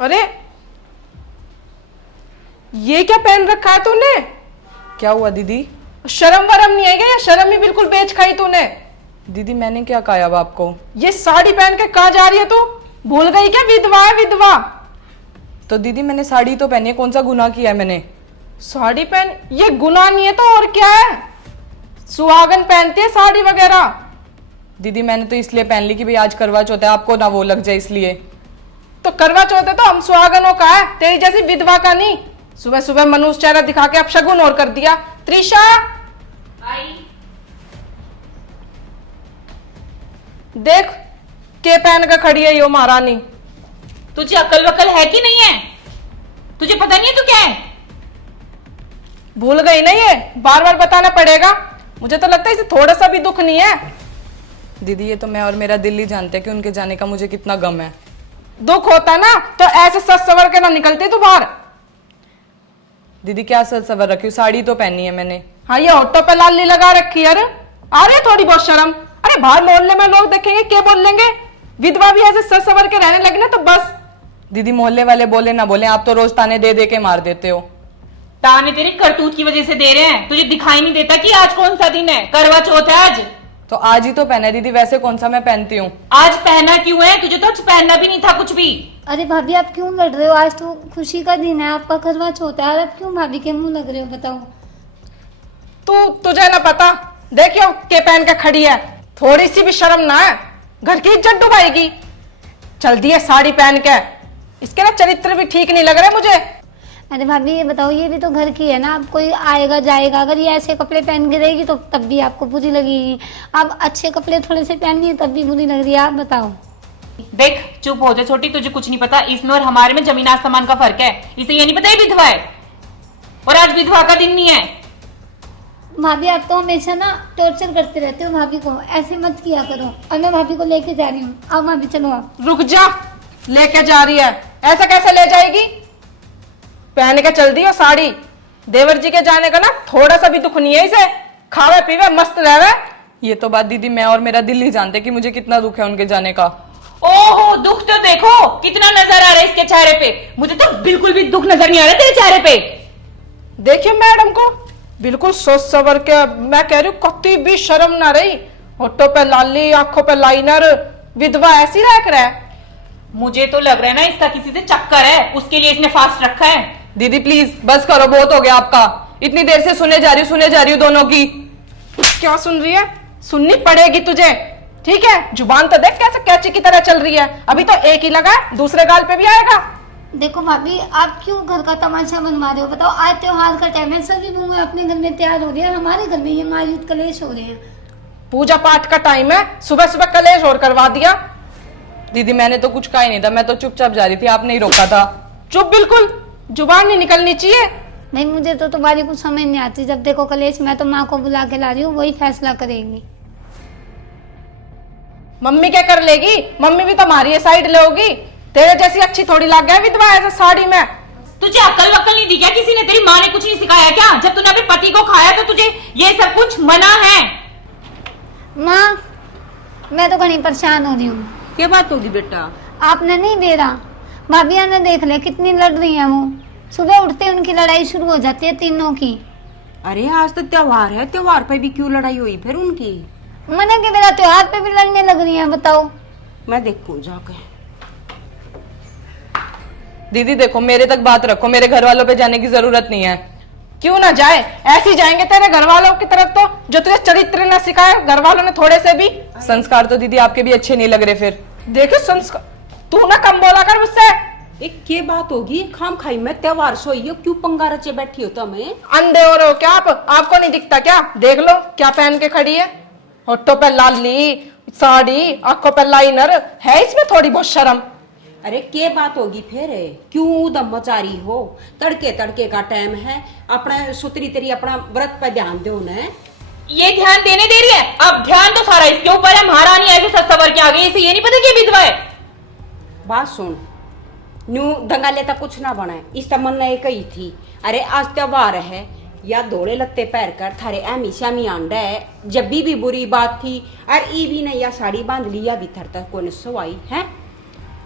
अरे ये क्या पहन रखा है तूने? क्या हुआ दीदी? शर्म वरम नहीं है क्या? शर्म ही बिल्कुल बेच खाई तूने। दीदी मैंने क्या कहा अब आपको? ये साड़ी पहन के कहाँ जा रही है तू? भूल गई क्या विधवा है विधवा? तो दीदी मैंने साड़ी तो पहनी है, कौन सा गुनाह किया है मैंने? साड़ी पहन, ये गुनाह नहीं है तो और क्या है? सुहागन पहनती है साड़ी वगैरह। दीदी मैंने तो इसलिए पहन ली कि भाई आज करवा चौथ है, आपको ना वो लग जाए इसलिए। तो करवा चौथ है तो हम सुहागनों का है, तेरी जैसी विधवा का नहीं। सुबह सुबह मनुष्य चेहरा दिखा के अब शगुन और कर दिया। त्रिशा आई। देख के पहन के खड़ी है यो महारानी। तुझे अकल वकल है कि नहीं है? तुझे पता नहीं है तू क्या है? भूल गई ना? ये बार बार बताना पड़ेगा। मुझे तो लगता है इसे थोड़ा सा भी दुख नहीं है। दीदी ये तो मैं और मेरा दिल ही जानते हैं कि उनके जाने का मुझे कितना गम है। दुख होता ना तो ऐसे सच सवर के ना निकलती तू बाहर। दीदी क्या सज सवर रखी हूँ, साड़ी तो पहनी है मैंने। हाँ ये होटो पे लाली लगा रखी है। आ रही है थोड़ी बहुत शर्म? अरे बाहर मोहल्ले में लोग देखेंगे क्या बोल लेंगे? विधवा भी ऐसे सच सवर के रहने लगे ना तो बस। दीदी मोहल्ले वाले बोले ना बोले, आप तो रोज ताने दे दे के मार देते हो। ताने तेरे करतूत की वजह से दे रहे हैं। तुझे दिखाई नहीं देता कि आज कौन सा दिन है? करवा चौथ है आज। तो आज ही तो पहना है दीदी, वैसे कौन सा मैं पहनती हूँ? आज पहना क्यों है? तुझे तो आज पहनना भी नहीं था कुछ भी। अरे भाभी आप क्यों लड़ रहे हो? आज तो खुशी का दिन है, आपका करवा चौथ है और आप क्यों भाभी के मुंह लग रहे हो? बताओ। तुझे ना पता, देखियो के पहन के खड़ी है। थोड़ी सी भी शर्म ना है? घर की इज्जत डुबाएगी। चल दी है साड़ी पहन के। इसके ना चरित्र भी ठीक नहीं लग रहे मुझे। अरे भाभी ये बताओ, ये भी तो घर की है ना। अब कोई आएगा जाएगा, अगर ये ऐसे कपड़े पहन के रहेगी तो तब भी आपको बुरी लगेगी। अब अच्छे कपड़े थोड़े से पहन लिए तब भी बुरी लग रही है। आप बताओ। देख चुप हो जा छोटी, तुझे कुछ नहीं पता। इसमें और हमारे में जमीन आसमान का फर्क है। इसे ये नहीं पता ये विधवा है और आज विधवा का दिन नहीं है। भाभी आप तो हमेशा ना टॉर्चर करते रहते हो भाभी को, ऐसे मत किया करो। और मैं भाभी को लेके जा रही हूँ। अब भाभी चलो आप। रुक जा, लेके जा रही है? ऐसा कैसे ले जाएगी? पहन के चल दी हो साड़ी। देवर जी के जाने का ना थोड़ा सा भी दुख नहीं है इसे। खावे पीवे मस्त रहे। ये तो बात दीदी मैं और मेरा दिल ही जानते कि मुझे कितना दुख है उनके जाने का। ओहो दुख तो देखो कितना नजर आ रहा है इसके चेहरे पे। मुझे तो बिल्कुल भी दुख नजर नहीं आ रहा तेरे चेहरे पे। देखिए मैडम को बिल्कुल सोच सवर के। मैं कह रही हूँ कत्ती भी शर्म ना रही। होठों पे लाली, आंखों पे लाइनर, विधवा ऐसी रह रहा है। मुझे तो लग रहा है ना इसका किसी से चक्कर है, उसके लिए इसने फास्ट रखा है। दीदी प्लीज बस करो, बहुत हो गया आपका। इतनी देर से सुने जा रही हूँ दोनों की। क्या सुन रही है? सुननी पड़ेगी तुझे, ठीक है? जुबान तो देख कैसे कैची की तरह चल रही है। अभी तो एक ही लगा है, दूसरे गाल पे भी आएगा। देखो भाभी आप क्यों घर का तमाशा बनवा रहे हो? बताओ आज त्योहार का टाइम है, सभी बहू अपने घर में तैयार हो रही है, हमारे घर में ये मायूद कलेश हो रहे हैं। पूजा पाठ का टाइम है, सुबह सुबह कलेश और करवा दिया। दीदी मैंने तो कुछ कहा ही नहीं था, मैं तो चुपचाप जा रही थी, आपने ही रोका था। चुप बिल्कुल, जुबान नहीं निकलनी चाहिए। नहीं मुझे तो तुम्हारी कुछ समझ नहीं आती। जब देखो कलेश, मैं तो माँ को बुला के ला रही हूँ, वही फैसला करेगी। मम्मी क्या कर लेगी? मम्मी भी तो हमारी साइड लोगी। तेरे जैसी अच्छी थोड़ी लग गया विधवा ऐसे साड़ी में। तुझे अक्ल वक्ल नहीं दी क्या? किसी ने तेरी माँ ने कुछ नहीं सिखाया क्या? जब तूने अपने पति को खाया तो तुझे ये सब कुछ मना है? माँ मैं तो कहीं परेशान हो रही हूँ। क्या बात होगी बेटा? आपने नहीं दे रहा। भाभी ने देख ले कितनी लड़ रही है वो। सुबह उठते उनकी लड़ाई शुरू हो जाती है तीनों की। अरे आज तो त्योहार है, त्योहार पे भी क्यों लड़ाई हुई फिर उनकी? मैंने कि मेरा त्योहार पे भी लड़ने लग रही है। बताओ। मैं देखूं जाके। दीदी देखो मेरे तक बात रखो, मेरे घर वालों पे जाने की जरूरत नहीं है। क्यों ना जाए? ऐसी जाएंगे तेरे घर वालों की तरफ तो जो तुझे चरित्र न सिखाए घर वालों ने थोड़े से भी। संस्कार तो दीदी आपके भी अच्छे नहीं लग रहे फिर। देखो संस्कार, तू ना कम बोला कर मुझसे। एक क्या बात होगी? खाम खाई में त्योहार सोई हो, क्यों पंगा रचे बैठी हो तुम्हें? अंधे हो रहे हो क्या आप? आपको नहीं दिखता क्या? देख लो क्या पहन के खड़ी है। होठों पे लाली साड़ी, आंखों पे लाइनर है, इसमें थोड़ी बहुत शर्म। अरे क्या बात होगी फिर? क्यों दम मचा रही हो? तड़के तड़के का टाइम है, अपना सुतरी तेरी अपना व्रत पे ध्यान दो न। ये ध्यान देने दे रही है? अब ध्यान तो सारा इसके ऊपर है। महारानी ऐसे सत्सवर के आ गई, इसे ये नहीं पता कि ये विधवा है। बात सुन, न्यू दंगा लेता कुछ ना बना, इस तमन्ना एक ही थी। अरे आज त्योहार है, या दौड़े लगते पैर कर थारे एमी श्यामी आंडा है। जब भी बुरी बात थी और ई भी ने या साड़ी बांध ली या भी थर तक कौन सवाई है।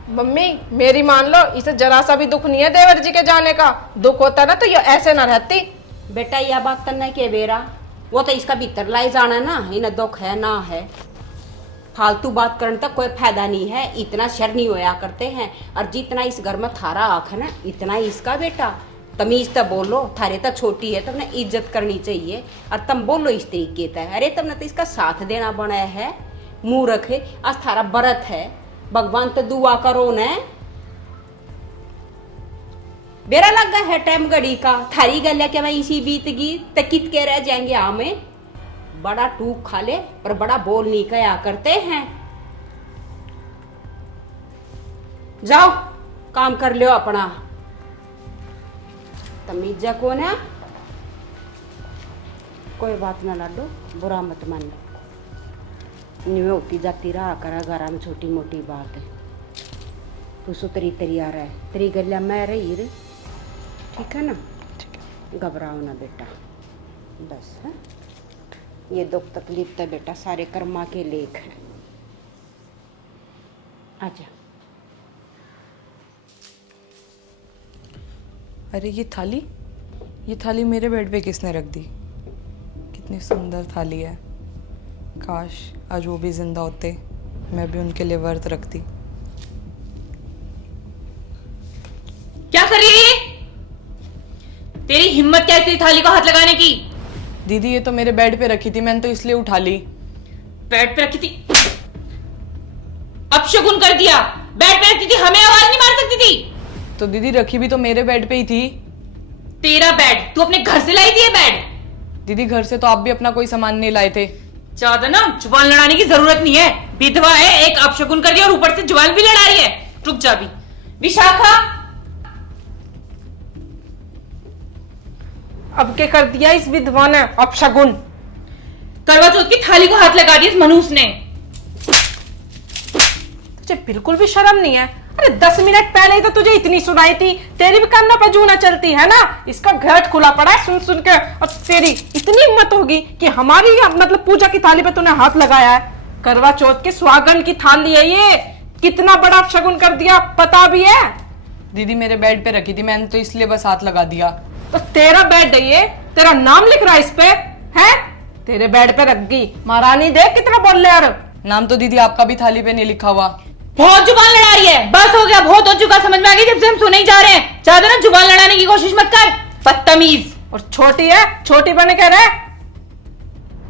मम्मी मेरी मान लो, इसे जरा सा भी दुख नहीं है देवर जी के जाने का। दुख होता ना तो ये ऐसे ना रहती। बेटा यह बात करना के बेरा, वो तो इसका भीतर लाई जाना ना, इन्हें दुख है ना है। फालतू बात करने तक कोई फायदा नहीं है, इतना शर नहीं होया करते हैं। और जितना इस घर में थारा आँख है ना, इतना ही इसका बेटा। तमीज तो बोलो, थारे तो छोटी है, तुमने इज्जत करनी चाहिए। और तुम बोलो इस तरीके से, अरे तुमने तो इसका साथ देना बनाया है। मुंह रखे, आज थारा व्रत है, भगवान तो दुआ करो न। बेरा लगा है टाइम घड़ी का, थारी गल के मैं इसी बीत गई तकित के रह जाएंगे। हमें बड़ा टूक खा ले पर बड़ा बोल नहीं कया करते हैं। जाओ काम कर लो अपना। तमीजा कौन है? कोई बात ना लाडो, बुरा मत मान। न्यू होती जाती रहा करा घरा में, छोटी मोटी बात है। तू सो तरी तरी आ रहा है, तेरी गलिया मैं रही रे, ठीक है ना? घबराओ ना बेटा, बस है। ये दुख तकलीफ तो बेटा सारे कर्मा के लेख है। आजा। अरे ये थाली मेरे बेड पे किसने रख दी? कितनी सुंदर थाली है। काश आज वो भी जिंदा होते, मैं भी उनके लिए व्रत रखती। क्या कर रही है ये? तेरी हिम्मत कैसी थाली को हाथ लगाने की? दीदी ये तो मेरे बेड पे रखी थी, मैंने तो इसलिए उठा ली। बेड पे रखी थी, अपशगुन कर दिया। बेड पे रखी थी, हमें आवाज नहीं मार सकती थी? तो दीदी रखी भी तो मेरे बेड पे ही थी। तेरा बेड? तू अपने घर से लाई थी ये बेड? दीदी घर से तो आप भी अपना कोई सामान नहीं लाए थे। ज्यादा ना जुबान लड़ाने की जरूरत नहीं है। विधवा है, एक अपशगुन कर दिया और ऊपर से जुबान भी लड़ा रही है। रुक जा भी। विशाखा, अब क्या कर दिया इस विधवा ने? अपशगुन। करवा चौथ की थाली को हाथ लगा दिया इस मनूस ने। तुझे बिल्कुल भी शर्म नहीं है? अरे 10 मिनट पहले ही तो तुझे इतनी सुनाई थी, तेरी भी कान्ना पे जू ना चलती है ना? इसका घेट खुला पड़ा है सुन सुन के। और तेरी इतनी हिम्मत होगी कि हमारी मतलब पूजा की थाली पे तूने हाथ लगाया है? करवा चौथ के सुहागन की थाली है ये, कितना बड़ा अपशगुन कर दिया पता भी है? दीदी मेरे बेड पे रखी थी, मैंने तो इसलिए बस हाथ लगा दिया। तो तेरा बेड है ये, तेरा नाम लिख रहा है इस पे है? तेरे बेड पे रख गई महारानी, देख कितना बोल ले यार। नाम तो दीदी आपका भी थाली पे नहीं लिखा हुआ। बहुत जुबान लड़ा रही है, बस हो गया, बहुत हो चुका। समझ में आ गई? जब से हम सुने ही जा रहे हैं, ज्यादा ना जुबान लड़ाने की कोशिश मत कर, बदतमीज। और छोटी है, छोटी बने कह रहे,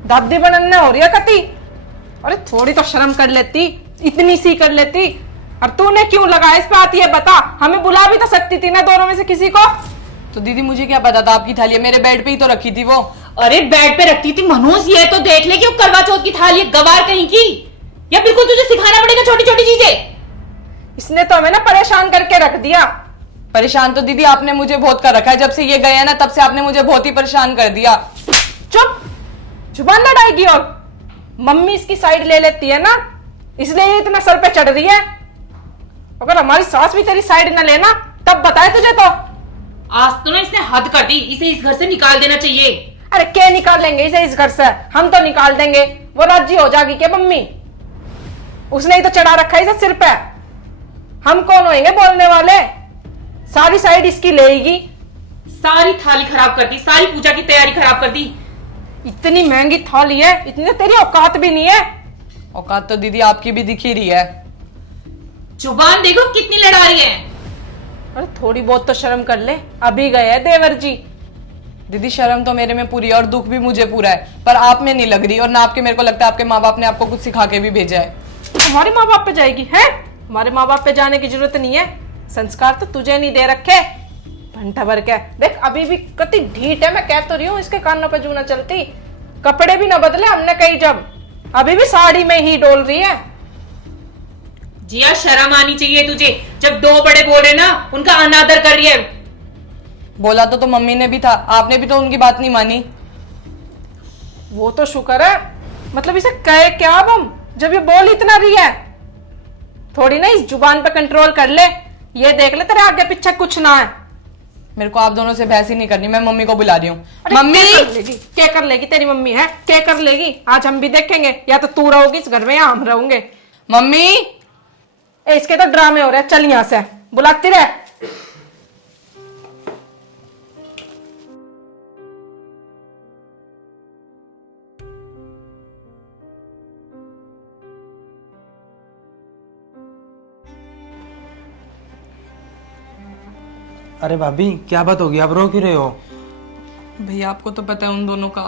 दादी बनने हो रही है कती। अरे थोड़ी तो शर्म कर लेती, इतनी सी कर लेती। और तूने क्यों लगाया इस पे आती है बता? हमें बुला भी तो सकती थी ना दोनों में से किसी को। तो दीदी मुझे क्या पता था आपकी थाली है, मेरे बेड पे ही तो रखी थी वो। अरे बेड पे रखती थी मनोज, ये तो देख ले कि वो करवा चौथ की थाली है, गवार कहीं की। या बिल्कुल तुझे सिखाना पड़ेगा छोटी छोटी चीजें। इसने तो हमें ना परेशान करके रख दिया। परेशान तो दीदी आपने मुझे बहुत कर रखा है, जब से ये गए हैं ना तब से आपने मुझे बहुत ही परेशान कर दिया। चुप, जुबान लड़ाएगी। और मम्मी इसकी साइड ले लेती है ना, इसलिए ये इतना सर पे चढ़ रही है। अगर हमारी सास भी तेरी साइड न लेना तब बताए तुझे। तो आज तो ना इसने हद कर दी, इसे इस घर से निकाल देना चाहिए। अरे क्या निकाल लेंगे इसे इस घर से? हम तो निकाल देंगे, वो राजी हो जाएगी क्या मम्मी? उसने ही तो चढ़ा रखा है इसे सिर पे। हम कौन होंगे बोलने वाले? सारी साइड इसकी लेगी। सारी थाली खराब कर दी, सारी पूजा की तैयारी खराब कर दी। इतनी महंगी थाली है, इतनी तेरी औकात भी नहीं है। औकात तो दीदी आपकी भी दिख ही रही है। जुबान देखो कितनी लड़ा रही है। अरे थोड़ी बहुत तो शर्म कर ले, अभी गए हैं देवर जी। दीदी शर्म तो मेरे में पूरी है और दुख भी मुझे पूरा है, पर आप में नहीं लग रही। और ना आपके, मेरे को लगता है आपके माँ बाप ने आपको कुछ सिखा के भी भेजा है। हमारे माँ बाप पे जाएगी है? हमारे माँ बाप पे जाने की जरूरत नहीं है, संस्कार तो तुझे नहीं दे रखे। घंटा भर क्या देख, अभी भी कति ढीठ है। मैं कह तो रही हूँ इसके कानों पे जू ना चलती। कपड़े भी ना बदले हमने कही, जब अभी भी साड़ी में ही डोल रही है। जिया शर्म आनी चाहिए तुझे, जब दो बड़े बोल रहे ना उनका अनादर कर रही है। बोला तो मम्मी ने भी था, आपने भी तो उनकी बात नहीं मानी। वो तो शुक्र है, मतलब इसे कहे क्या अब हम, जब ये बोल इतना रही है। थोड़ी ना इस जुबान पे कंट्रोल कर ले, ये देख ले तेरे आगे पीछे कुछ ना है। मेरे को आप दोनों से बहस ही नहीं करनी, मैं मम्मी को बुला रही हूँ। अरे मम्मी क्या कर लेगी तेरी मम्मी है? क्या कर लेगी? आज हम भी देखेंगे, या तो तू रहोगी इस घर में या हम रहोगे। मम्मी इसके तो ड्रामे हो रहे हैं, चल यहाँ से, बुलाती रहे। अरे भाभी क्या बात होगी, आप रो क्यों रहे हो? भैया आपको तो पता है उन दोनों का।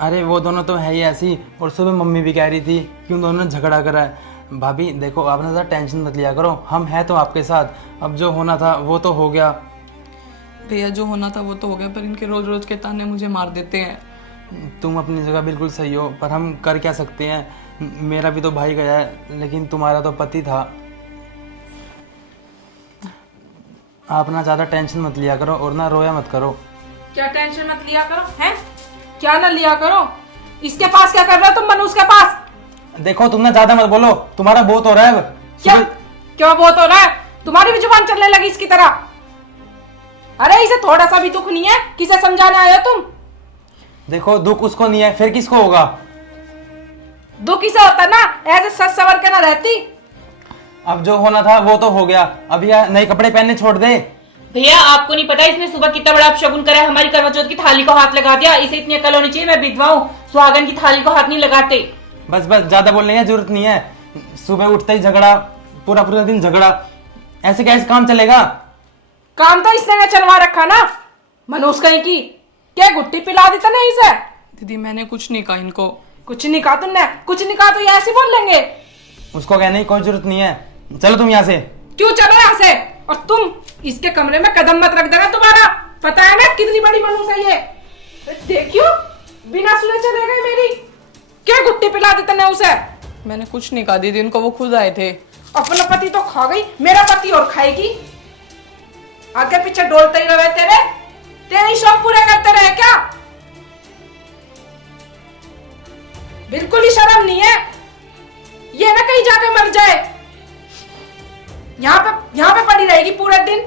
अरे वो दोनों तो है ही ऐसी, और सुबह मम्मी भी कह रही थी कि उन दोनों ने झगड़ा करा है। भाभी देखो, आप ना ज़्यादा टेंशन मत लिया करो, हम हैं तो आपके साथ। अब जो होना था वो तो हो गया। भैया जो होना था वो तो हो गया, पर इनके रोज रोज के ताने मुझे मार देते हैं। तुम अपनी जगह बिल्कुल सही हो, पर हम कर क्या सकते हैं। मेरा भी तो भाई गया है, लेकिन तुम्हारा तो पति था। आप ना ज़्यादा टेंशन मत लिया करो और ना रोया मत करो। क्या टेंशन मत लिया करो, हैं? क्या ना लिया करो? इसके पास क्या कर रहे हो तुम मनु, उसके पास? देखो तुम ना ज़्यादा मत बोलो, तुम्हारा बहुत हो रहा है अब। क्या क्यों बहुत हो रहा है? तुम्हारी भी जुबान चलने लगी इसकी तरह। अरे इसे थोड़ा सा भी दुख नहीं है? किसे समझाने आए हो तुम? देखो दुख उसको नहीं है, फिर किसको होगा? दुख इसे होता ना, ऐसे सच सवर के ना रहती। अब जो होना था वो तो हो गया, अब यह नए कपड़े पहनने छोड़ दे। भैया आपको नहीं पता इसने सुबह कितना बड़ा अपशगुन करा है, हमारी करवा चौथ की थाली को हाथ लगा दिया। इसे इतनी अकल होनी चाहिए, मैं विधवा हूँ, सुहागन की थाली को हाथ नहीं लगाते। बस बस, ज्यादा बोलने की जरूरत नहीं है। सुबह उठते ही झगड़ा, पूरा पूरा दिन झगड़ा, ऐसे कैसे काम चलेगा? काम तो इसने चलवा रखा ना, मनोज कहीं की। क्या गुट्टी पिला दी नहीं इसे? दीदी मैंने कुछ नहीं कहा इनको। कुछ नहीं कहा तुमने? कुछ नहीं कहा तो ये ऐसे बोल लेंगे? उसको कहने की कोई जरूरत नहीं है, चलो तुम यहाँ से। क्यों चलो यहाँ से? और तुम इसके कमरे में कदम मत रख देना, तुम्हारा पता है ना कितनी बड़ी मनूस है ये। देखियो बिना सुने चले गए मेरी। क्या गुट्टी पिला दी तने उसे? मैंने कुछ नहीं कहा दीदी, उनको वो खुद आए थे। अपना पति तो खा गई, मेरा पति और खाएगी। आगे पीछे डोलते ही रहे तेरे शौक पूरे करते रहे क्या? बिल्कुल ही शर्म नहीं है। ये ना कहीं जाके मर जाए, यहाँ पे पड़ी रहेगी पूरा दिन,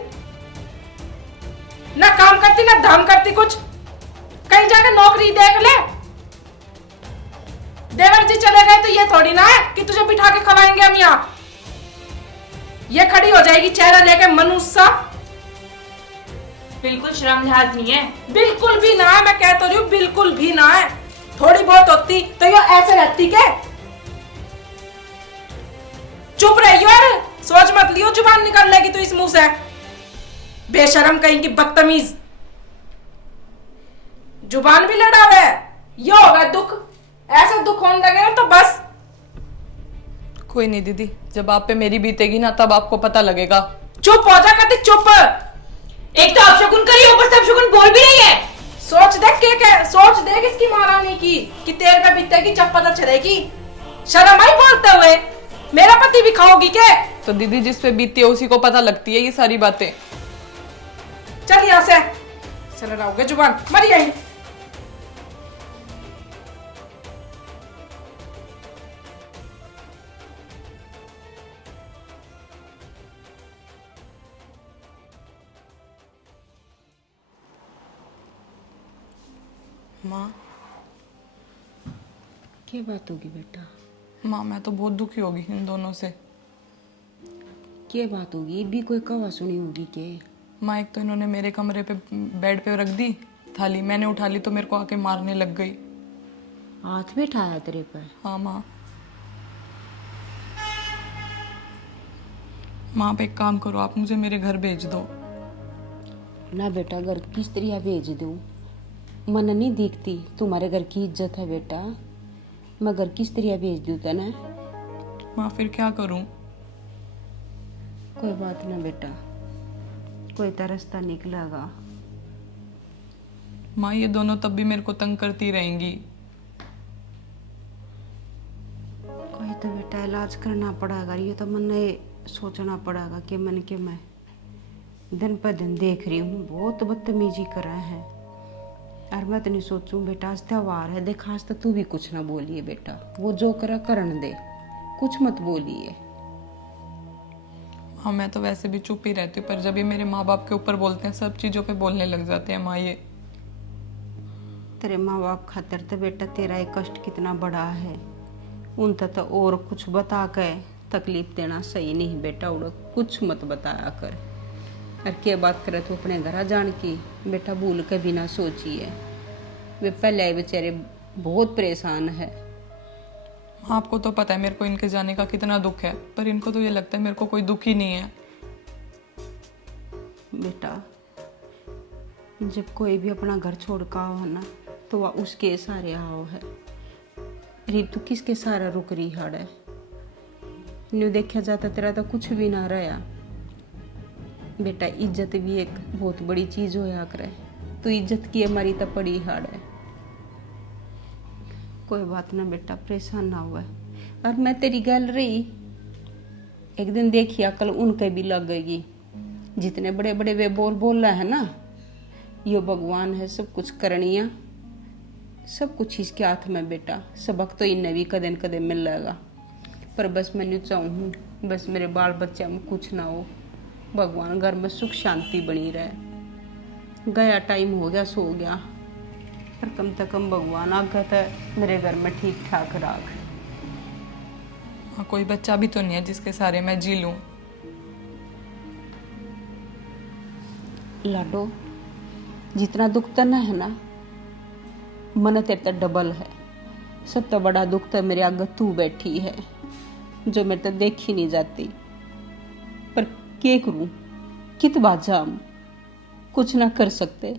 ना काम करती ना धाम करती कुछ। कहीं जाके नौकरी देख ले। देवर जी चले गए तो ये थोड़ी ना है कि तुझे बिठा के खवाएंगे हम यहाँ। ये खड़ी हो जाएगी चेहरा लेके मनुष्य सा। बिल्कुल शर्म लिहाज नहीं है। बिल्कुल भी ना है, मैं कह तो रही हूँ, बिल्कुल भी ना है। थोड़ी बहुत होती तो ये ऐसे रहती के? चुप रहियो यार, सोच मत लियो जुबान निकल लेगी तो इस मुंह से। बेशरम कहीं की बदतमीज, जुबान भी लड़ा हुआ है। ये होगा दुख, ऐसा दुख होने लगे ना तो बस। कोई नहीं दीदी, जब आप पे मेरी बीतेगी ना तब आपको पता लगेगा। चुप हो जा कति, चुप। एक तो अपशगुन करी, ऊपर से अपशगुन बोल भी रही है। सोच देख सोच देख इसकी महारानी की कि तेरे पे बीतेगी जब पता चलेगी। शर्म आई बोलते हुए? मेरा पति भी खाओगी क्या? तो दीदी जिस पे बीतती है उसी को पता लगती है ये सारी बातें। चल यहाँ से, चल रहोगे जुबान मर यही। माँ क्या बात होगी बेटा? माँ मैं तो बहुत दुखी होगी इन दोनों से। क्या बात होगी? भी कोई कवा सुनी होगी के? माँ एक तो इन्होंने मेरे कमरे पे बेड पे रख दी थाली, मैंने उठा ली तो मेरे को आके मारने लग गई। हाथ भी उठाया तेरे पर? हाँ माँ। माँ आप एक काम करो, आप मुझे मेरे घर भेज दो। ना बेटा, घर किस तरह भेज दूं? मन नहीं दिखती, तुम्हारे घर की इज्जत है बेटा। मैं घर किस तरह भेज दूं तने? माँ फिर क्या करूँ? कोई बात ना बेटा, कोई तो रास्ता निकलेगा। माँ ये दोनों तब भी मेरे को तंग करती रहेंगी। कोई तो बेटा इलाज करना पड़ेगा। ये तो मन ने सोचना पड़ेगा कि मन के मैं दिन पर दिन देख रही हूँ बहुत बदतमीजी कर रहे हैं। और मैं तो नहीं सोचूं बेटा, आज त्योहार है, देख आज तो तू भी कुछ ना बोलिए बेटा। वो जो करा करन दे, कुछ मत बोलिए। हाँ मैं तो वैसे भी चुप ही रहती हूँ, पर जब ये मेरे माँ बाप के ऊपर बोलते हैं सब चीज़ों पे बोलने लग जाते हैं माँ। ये तेरे माँ बाप खातिर तो बेटा तेरा ये कष्ट कितना बड़ा है। उन तो और कुछ बता के तकलीफ देना सही नहीं बेटा, उड़ कुछ मत बताया कर। और क्या बात करे तो अपने घर जान की बेटा भूल के भी ना सोचिए। वे पहले आए बेचारे बहुत परेशान है। आपको तो पता है मेरे को इनके जाने का कितना दुख है, पर इनको तो ये लगता है मेरे को कोई दुख ही नहीं है। बेटा जब कोई भी अपना घर छोड़ का हो ना तो वह उसके सहारे आओ है। अरे तू किसके सहारा रुक रही है? न्यू देखा जाता तेरा तो कुछ भी ना रहा। बेटा इज्जत भी एक बहुत बड़ी चीज होया करे। तू इज्जत की हमारी तो पड़ी हाड़ है। कोई बात ना बेटा, परेशान ना हुआ। और मैं तेरी गल रही, एक दिन देखी अकल उनके भी लग गई। जितने बड़े बड़े वे बोल रहा है ना, यो भगवान है सब कुछ करनिया, सब कुछ इसके हाथ में बेटा। सबक तो इन्हें भी कदे न कदे मिल जाएगा। पर बस मैं चाहूँ बस मेरे बाल बच्चे में कुछ ना हो, भगवान घर में सुख शांति बनी रहे। गया टाइम हो गया, सो गया, पर कम से कम भगवान आगे तो मेरे घर में ठीक ठाक राख। हाँ, कोई बच्चा भी तो नहीं है जिसके सारे मैं जी लूं। लाडो जितना दुख तना है ना, मन तेरे तो डबल है। सबसे बड़ा दुख तो मेरे आगे तू बैठी है, जो मेरे तो देखी नहीं जाती। पर क्या करूं, कित बाजा हम कुछ ना कर सकते।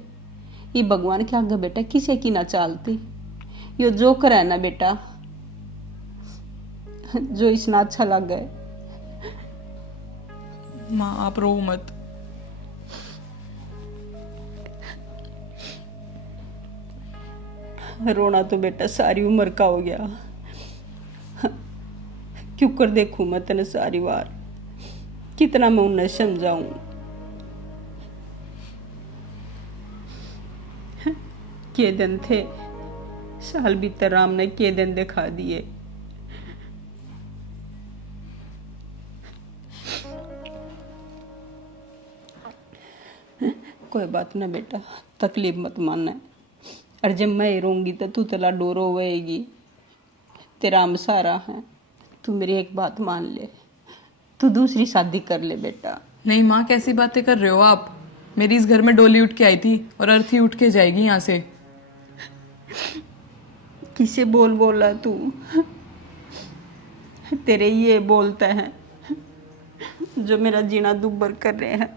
ये भगवान के आगे बेटा किसे की ना चालती। यो जो करे ना बेटा, जो इसना अच्छा लगे। माँ आप रो मत। रोना तो बेटा सारी उम्र का हो गया। क्यों कर देखूं मैं तेने सारी बार, कितना मैं उन्हें समझाऊं। के दिन थे साल भीतर राम ने के दिन दिखा दिए। कोई बात ना बेटा, तकलीफ मत मानना। और जब मैं रोऊंगी तो तू तला डोरो होएगी। तेरा हम सारा है। तू मेरी एक बात मान ले, तू दूसरी शादी कर ले बेटा। नहीं माँ, कैसी बातें कर रहे हो आप? मेरी इस घर में डोली उठ के आई थी और अर्थी उठ के जाएगी यहाँ से। किसे बोला तू? तेरे ये बोलते हैं जो मेरा जीना दुब्बर कर रहे हैं।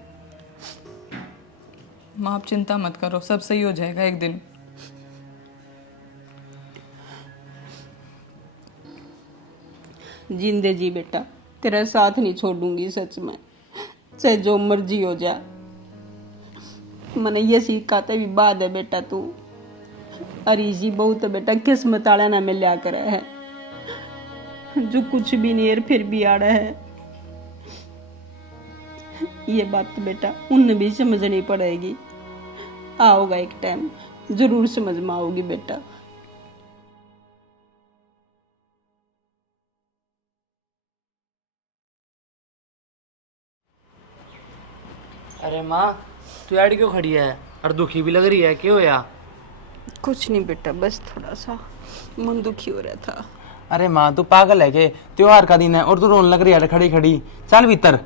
माँ आप चिंता मत करो, सब सही हो जाएगा एक दिन। जिंदे जी बेटा, तेरा साथ नहीं छोड़ूंगी सच में, चाहे जो मर्जी हो जा। मैंने ये सिखाते भी बाद है बेटा तू। अरे जी बहुत बेटा किस्मत आड़ा ना मिलया करे है, जो कुछ भी नहीं है फिर भी आड़ा है। ये बात तो बेटा उन्हें भी समझनी पड़ेगी। आओगा एक टाइम, जरूर समझ में आओगी बेटा। अरे माँ, तू ऐड क्यों खड़ी है और दुखी भी लग रही है, क्यों या? कुछ नहीं बेटा, बस थोड़ा सा मन दुखी हो रहा था। अरे माँ तू पागल है के? त्योहार का दिन है और तू रोने लग रही है खड़ी खड़ी। चल भीतर।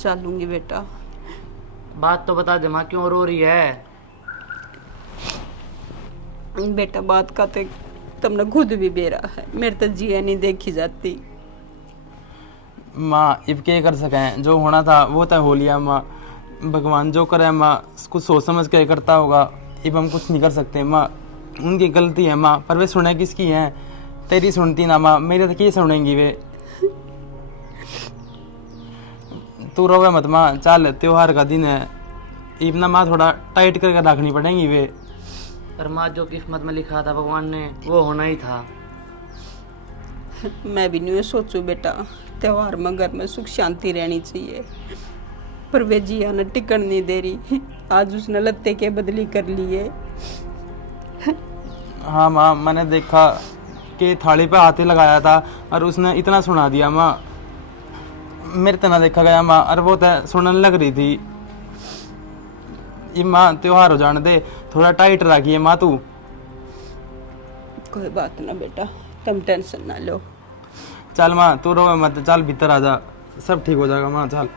चलूंगी बेटा। बात तो बता दे माँ, क्यों रो रही है? बेटा बात का तो तुमने खुद भी बेरा है, मेरे तो जिया नहीं देखी जाती। माँ अब क्या कर सकें, जो होना था वो तो हो लिया माँ। भगवान जो करे माँ कुछ सोच समझ के करता होगा। अब हम कुछ नहीं कर सकते माँ, उनकी गलती है माँ। पर वे सुने किसकी है? तेरी सुनती ना माँ, मेरी तो क्या सुनेंगी वे। तू रोवे मत माँ, चल त्योहार का दिन है। अब ना माँ थोड़ा टाइट करके रखनी पड़ेंगी वे। पर माँ जो किस्मत में लिखा था भगवान ने वो होना ही था। मैं भी नहीं सोचू बेटा, त्योहार में घर में सुख शांति रहनी चाहिए, पर वे जिया ने टिकन नहीं दे रही। आज उसने लत्ते के बदली कर लिए। हाँ माँ, मैंने देखा कि थाली पे हाथ लगाया था और उसने इतना सुना दिया माँ। मेरे तना देखा गया माँ, और वो तो सुनने लग रही थी। ये माँ त्योहार हो जाने दे, थोड़ा टाइट रखिए माँ तू। कोई बात ना बेटा, तुम टेंशन ना लो। चल माँ तू रो मत, चल भीतर आ जा, सब ठीक हो जाएगा माँ, चल।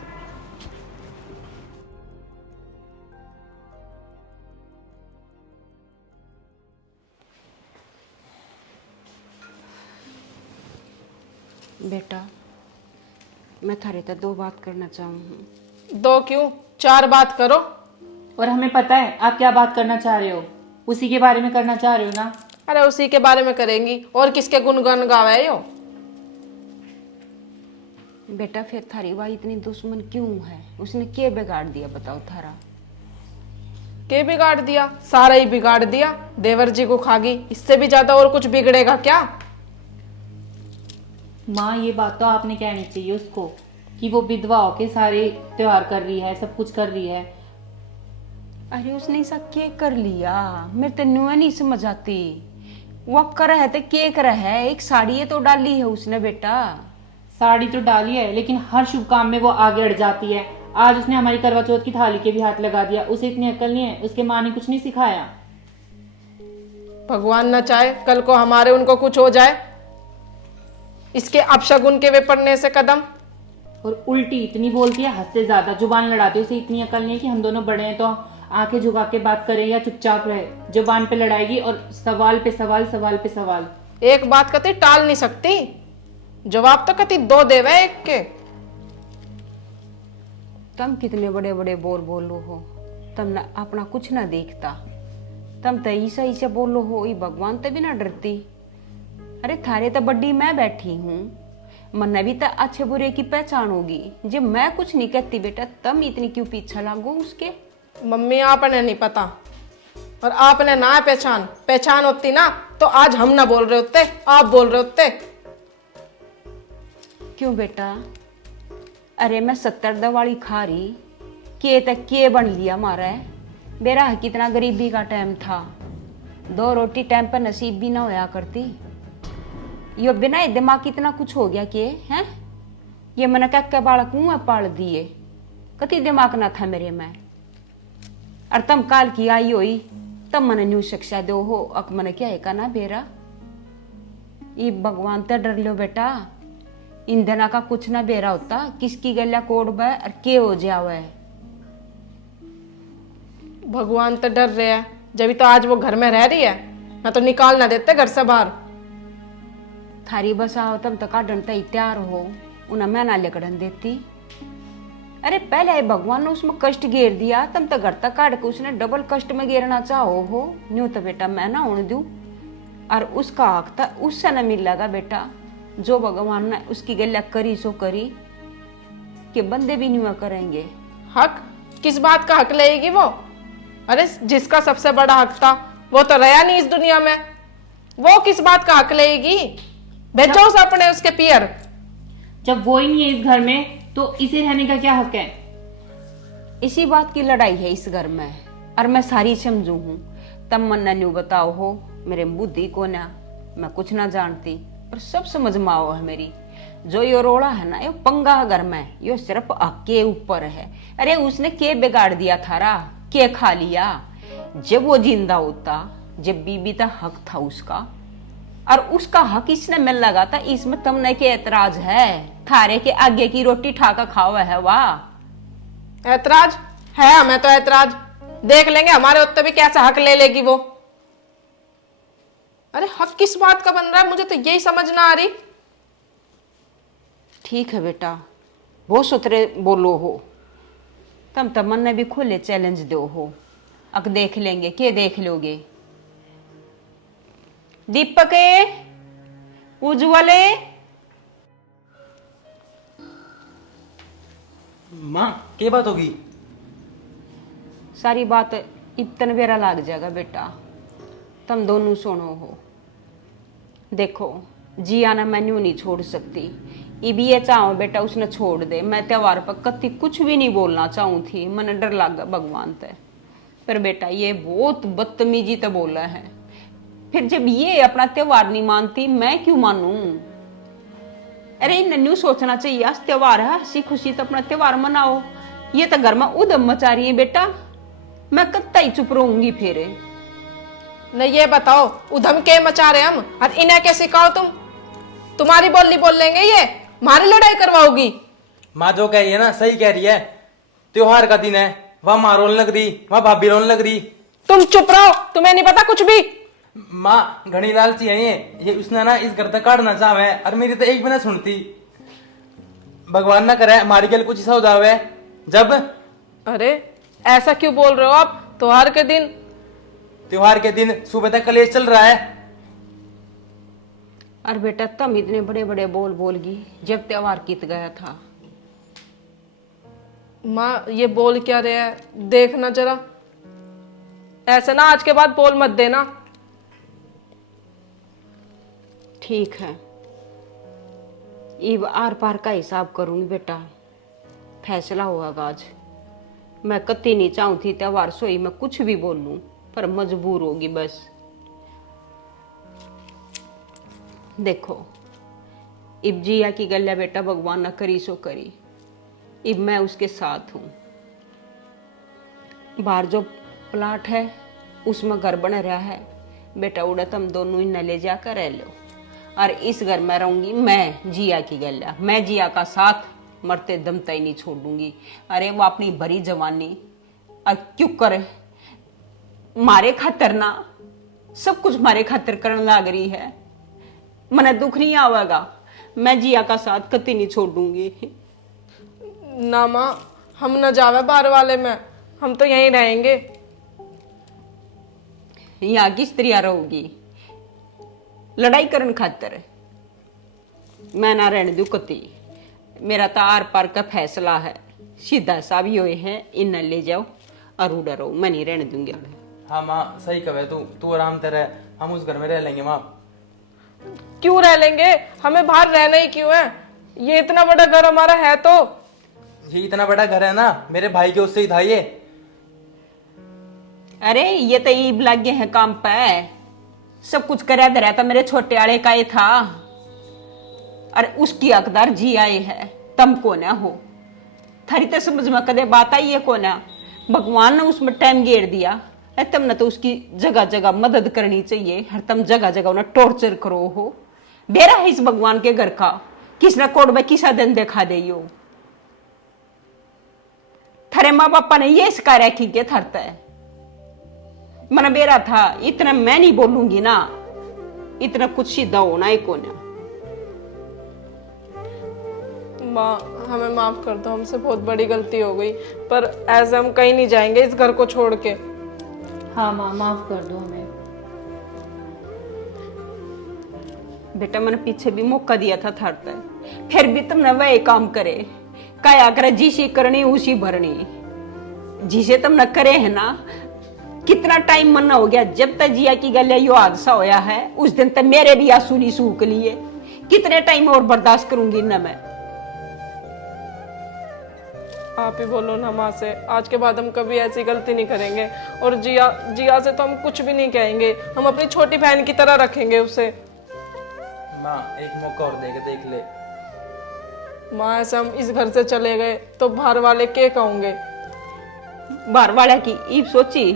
बेटा मैं थारे तक दो बात करना चाहूँ। दो क्यों, 4 बात करो। और हमें पता है आप क्या बात करना चाह रहे हो, उसी के बारे में करना चाह रहे हो ना। अरे उसी के बारे में करेंगी, और किसके गुणगान गावे यो। बेटा फिर थारी वाई इतनी दुश्मन क्यों है? उसने क्या बिगाड़ दिया बताओ थारा? के बिगाड़ दिया? सारा ही बिगाड़ दिया, देवर जी को खागी, इससे भी ज्यादा और कुछ बिगड़ेगा क्या? माँ ये बात तो आपने कहनी चाहिए उसको कि वो विधवा होके सारे त्योहार कर रही है, सब कुछ कर रही है। अरे उसने ऐसा क्या कर लिया? मेरे तेनू नहीं समझ आती। वो अब कर है तो क्या कर है? एक साड़ी तो डाली है उसने बेटा। साड़ी तो डाली है, लेकिन हर शुभ काम में वो आगे अड़ जाती है। आज उसने हमारी करवा चौथ की थाली के भी हाथ लगा दिया। उसे इतनी अकल नहीं है, उसके माँ ने कुछ नहीं सिखाया। भगवान न चाहे कल को हमारे उनको कुछ हो जाए, इसके अपशगुन के वे पड़ने से कदम। और उल्टी इतनी बोलती है, हद से ज्यादा जुबान लड़ाती है। उसे इतनी अकल नहीं है कि हम दोनों बड़े हैं तो आंखें झुका के बात करें या चुपचाप रहे। जुबान पे लड़ाएगी और सवाल पे सवाल, सवाल पे सवाल। एक बात कती टाल नहीं सकती, जवाब तो कती 2 देवे एक के। तुम कितने बड़े बड़े बोल बोलो हो, तुम ना अपना कुछ ना देखता। तुम तो ऐसा ऐसा बोलो हो, ये भगवान तो भी ना डरती। अरे थारे तो बड्डी मैं बैठी हूँ, मन भी तो अच्छे बुरे की पहचान होगी। जब मैं कुछ नहीं कहती बेटा, तुम इतनी क्यों पीछा लागो उसके? मम्मी आपने नहीं पता, और आपने ना पहचान, पहचान होती ना तो आज हम ना बोल रहे होते, आप बोल रहे होते। क्यों बेटा? अरे मैं 70 दवाली खा रही, के तक के बन लिया मारा है। मेरा कितना गरीबी का टाइम था, 2 रोटी टाइम पर नसीब भी ना होया करती। यो बिना दिमाग कितना कुछ हो गया के हैं? ये मैंने क्या बालक मुँह पाल दिए, कति दिमाग ना था मेरे में। और तम काल की आई होई तब मैंने न्यू शिक्षा दो हो, अक मैंने क्या है का ना बेरा। ये भगवान तो डर लो बेटा, ईंधना का कुछ ना बेरा होता, किसकी गल्या कोड बे और के हो जावे। भगवान तो डर रहे हैं, जब तो आज वो घर में रह रही है, ना तो निकाल ना देते घर से बाहर। थारी बस आओ तब तक डंटा तैयार हो, उन्हें मैं ना लेकर देती। अरे पहले भगवान ने उसमें कष्ट घेर दिया, तब तक घर तक काट के उसने डबल कष्ट में घेरना चाहो हो। न्यू तो बेटा मैं ना होने दूं, और उसका हक था उससे न मिलेगा बेटा। जो भगवान ने उसकी गल्या करी सो करी, कि बंदे भी नहीं करेंगे। हक? किस बात का हक लेगी वो? अरे जिसका सबसे बड़ा हक था वो तो रहा नहीं इस दुनिया में, वो किस बात का हक लेगी? भेजो उसे अपने उसके पियर। जब वो ही नहीं है इस घर में तो इसे रहने का क्या हक है? इसी बात की लड़ाई है इस घर में, और मैं सारी समझू हूँ। तब मन न्यू बताओ हो, मेरे बुद्धि को ना, मैं कुछ ना जानती, पर सब समझ में आओ है मेरी। जो यो रोड़ा है ना, यो पंगा है घर में, यो सिर्फ हक के ऊपर है। अरे उसने के बिगाड़ दिया थारा, के खा लिया? जब वो जिंदा होता, जब बीबी का हक था उसका, और उसका हक इसने मिल लगा था, इसमें तुमने के एतराज है? थारे के आगे की रोटी ठाका खाओ है वाह। ऐतराज है? हमें तो ऐतराज, देख लेंगे हमारे उत्ते भी कैसा हक ले लेगी वो। अरे हक किस बात का बन रहा है, मुझे तो यही समझ ना आ रही। ठीक है बेटा, बहुत सुथरे बोलो हो, तुम तमन ने भी खुले चैलेंज दो हो। अब देख लेंगे, के देख लोगे? दीपक, उज्ज्वले, माँ क्या बात होगी? सारी बात इतन बेरा लग जाएगा बेटा, तुम दोनों सुनो हो। देखो जिया ने मैन्यू नहीं छोड़ सकती, ये भी ये चाहो बेटा उसने छोड़ दे। मैं त्योहार पर कति कुछ भी नहीं बोलना चाहूँ थी, मन डर लगा भगवान ते, पर बेटा ये बहुत बदतमीजी तो बोला है। फिर जब ये अपना त्योहार नहीं मानती, मैं क्यों मानूं? अरे इन न्यू सोचना चाहिए, आज त्योहार है, हंसी खुशी तो अपना त्योहार मनाओ। ये तो घर में उधम मचा रही है बेटा, मैं कत्ता ही चुप रहूंगी फिर। नहीं ये बताओ उधम के मचा रहे हम, और इन्हें के सिखाओ तुम? तुम्हारी बोली बोल लेंगे ये, हमारी लड़ाई करवाओगी। माँ जो कह रही है ना सही कह रही है। त्योहार का दिन है, वहां माँ रोने लग रही, वहां भाभी रोने लग रही। तुम चुप रहो, तुम्हें नहीं पता कुछ भी। माँ घनी लालची है ये उसने ना इस घर तक काटना चाहे और मेरी तो एक भी ना सुनती। भगवान ना करे हमारी गल कुछ ऐसा हो जावे जब। अरे ऐसा क्यों बोल रहे हो आप? त्योहार के दिन सुबह तक कलेश चल रहा है। और बेटा तुम इतने बड़े बड़े बोल बोलगी जब त्योहार बीत गया था। माँ ये बोल क्या रहे हैं, देखना जरा। ऐसे ना आज के बाद बोल मत देना। ठीक है, इब आर पार का हिसाब करूंगी बेटा, फैसला होगा आज। मैं कत्ती नहीं चाहूँ थी त्योहार सोई मैं कुछ भी बोल लूं, पर मजबूर होगी बस। देखो इब जिया की गल्ला बेटा भगवान ना करी सो करी, इब मैं उसके साथ हूं। बाहर जो प्लाट है उसमें घर बन रहा है बेटा, उड़ा तुम दोनों ही न ले जाकर रह लो। और इस घर में रहूंगी मैं जिया की गल्ला, मैं जिया का साथ मरते दम तक नहीं छोड़ूंगी। अरे वो अपनी भरी जवानी अब क्यों करे मारे खातर ना, सब कुछ मारे खातर करने लग रही है। मने दुख नहीं आवेगा, मैं जिया का साथ कभी नहीं छोड़ूंगी। ना माँ, हम न जावे बाहर वाले में, हम तो यहीं रहेंगे। यहाँ की स्त्रियां रहोगी लड़ाई करने खातर, मैं ना रहने दू कती। मेरा तो आर पार का फैसला है, सीधा सा भी हुए हैं, इन ले जाओ और उड़ा रहो, मैं नहीं रहने दूंगी। हाँ माँ सही कहे तू आराम से रह, हम उस घर में रह लेंगे माँ। क्यों रह लेंगे, हमें बाहर रहना ही क्यों है? ये इतना बड़ा घर हमारा है तो। ये इतना बड़ा घर है ना, मेरे भाई के उससे ही था ये। अरे ये तो ईब लग गए हैं काम पे, सब कुछ करा दे रहा था, मेरे छोटे आले का ही था। अरे उसकी हकदार जी आए है, तम को ना हो। थारी तो समझ में कदे बात आई है को ना, भगवान ने उसमें टाइम घेर दिया है, तम ने तो उसकी जगह जगह मदद करनी चाहिए। हर तम जगह जगह उन्हें टॉर्चर करो हो। बेरा है इस भगवान के घर का, किसने कोड में किसा दिन देखा दे यो। थारे माँ बापा ने ये सिखाया कि क्या थरता है। मन बेरा था इतना मैं नहीं बोलूंगी ना, इतना कुछ सीधा होना ही को ना। माँ हमें माफ कर दो, हमसे बहुत बड़ी गलती हो गई, पर ऐसे हम कहीं नहीं जाएंगे इस घर को छोड़ के। हाँ माँ माफ कर दो हमें। बेटा मैंने पीछे भी मौका दिया था थरता, फिर भी तुमने वही काम करे। काया करे जिसी करनी उसी भरनी, जिसे तुमने करे है ना। कितना टाइम मना हो गया, जब तक जिया की गल यो हादसा होया है उस दिन तक मेरे भी आंसू नहीं सूख लिए। कितने टाइम और बर्दाश्त करूंगी ना मैं। आप ही बोलो ना माँ से, आज के बाद हम कभी ऐसी गलती नहीं करेंगे। और जिया से तो हम कुछ भी नहीं कहेंगे, हम अपनी छोटी बहन की तरह रखेंगे उसे। माँ एक मौका और देख ले। माँ ऐसे हम इस घर से चले गए तो बाहर वाले क्या कहोगे? बाहर वाला की ईब सोची,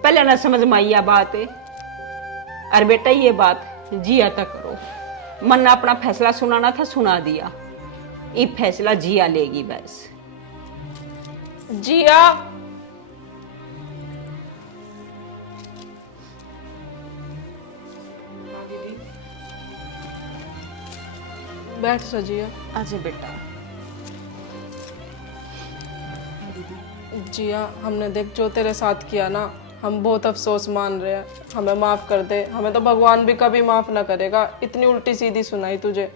पहले ना समझ में आई बात है। अरे बेटा ये बात जिया तक करो, मन ने अपना फैसला सुनाना था सुना दिया, ये फैसला जिया लेगी बस। जिया बैठ सजिया। अच्छा बेटा। जिया हमने देख जो तेरे साथ किया ना, हम बहुत अफसोस मान रहे हैं, हमें माफ कर दे। हमें तो भगवान भी कभी माफ ना करेगा, इतनी उल्टी सीधी सुनाई तुझे।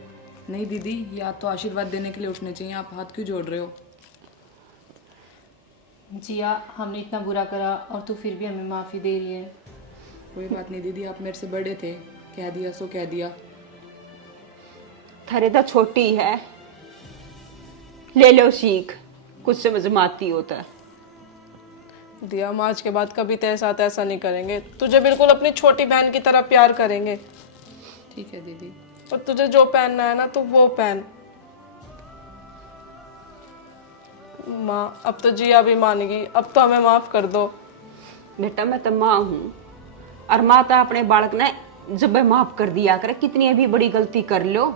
नहीं दीदी, या तो आशीर्वाद देने के लिए उठने चाहिए, आप हाथ क्यों जोड़ रहे हो? जिया हमने इतना बुरा करा और तू फिर भी हमें माफ़ी दे रही है। कोई बात नहीं दीदी, आप मेरे से बड़े थे, कह दिया सो कह दिया। थारे तो छोटी है, ले लो सीख, कुछ समझ में आती होता है। दिया हम आज के बाद कभी तेरे साथ ऐसा नहीं करेंगे, तुझे बिल्कुल अपनी छोटी बहन की तरह प्यार करेंगे। ठीक है दीदी। और तुझे जो पहनना है ना तू वो पहन। माँ अब तो जिया भी मान गई, अब तो हमें माफ कर दो। बेटा मैं तो माँ हूँ और माँ तो अपने बालक ने जब मैं माफ कर दिया कर, कितनी भी बड़ी गलती कर लो,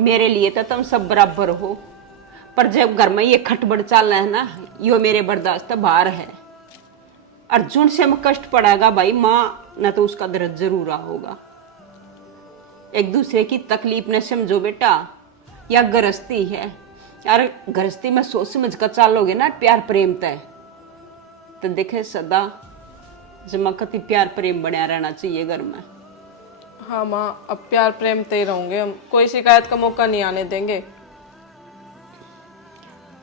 मेरे लिए तो तुम सब बराबर हो। पर जब घर में ये खटबड़ चल रहा है ना, यो मेरे बर्दाश्त बाहर है। अर्जुन से मैं कष्ट पड़ेगा भाई, माँ न तो उसका दर्द जरूर होगा। एक दूसरे की तकलीफ न समझो बेटा, या गृहस्थी है यार, गृहस्थी में सोच समझ कर चलोगे ना प्यार प्रेम तय, तो देखे सदा जमा कति प्यार प्रेम बनया रहना चाहिए घर में। हाँ माँ, अब प्यार प्रेम ते ही रहेंगे हम, कोई शिकायत का मौका नहीं आने देंगे।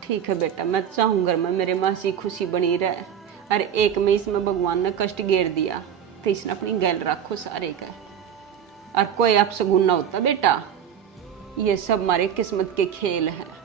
ठीक है बेटा, मैं चाहूँ घर में मेरे माँ सी खुशी बनी रहे। अरे एक में इसमें भगवान ने कष्ट घेर दिया, तो इसने अपनी गैल रखो सारे का, और कोई आपसे गुण ना होता बेटा। ये सब हमारे किस्मत के खेल हैं।